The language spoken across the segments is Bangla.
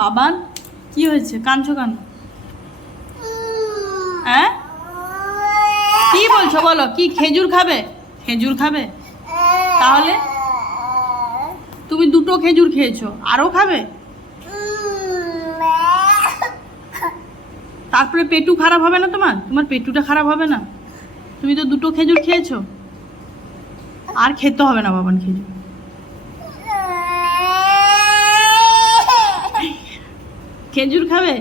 বাবান কি হয়েছে, কাঁদছো কেন? হ্যাঁ কি বলছো বলো, কি খেজুর খাবে? খেজুর খাবে? তাহলে তুমি দুটো খেজুর খেয়েছো, আরও খাবে? তারপরে পেটু খারাপ হবে না তোমার? তোমার পেটুটা খারাপ হবে না? তুমি তো দুটো খেজুর খেয়েছো, আর খেতে হবে না বাবান খেজুর। খেজুর খাবে?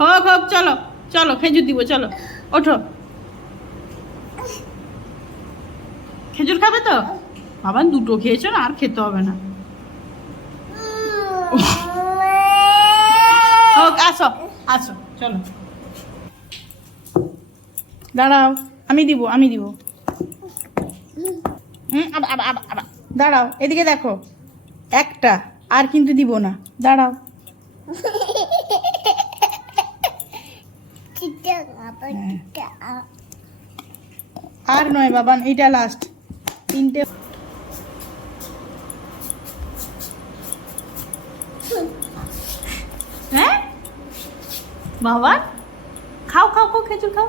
হোক হোক, চলো চলো খেজুর দিব, চলো ওঠো। খেজুর খাবে তো? বাবান দুটো খেয়েছো না, আর খেতে হবে না। হোক, আসো আসো, চলো। দাঁড়াও, আমি দিব, আমি দিব। দাঁড়াও, এদিকে দেখো, একটা আর কিন্তু দিব না, দাঁড়াও। আর নয় বাবান, এইটা লাস্ট, তিনটে। হ্যাঁ বাবা, খাও খাও খাও, খেজুর খাও।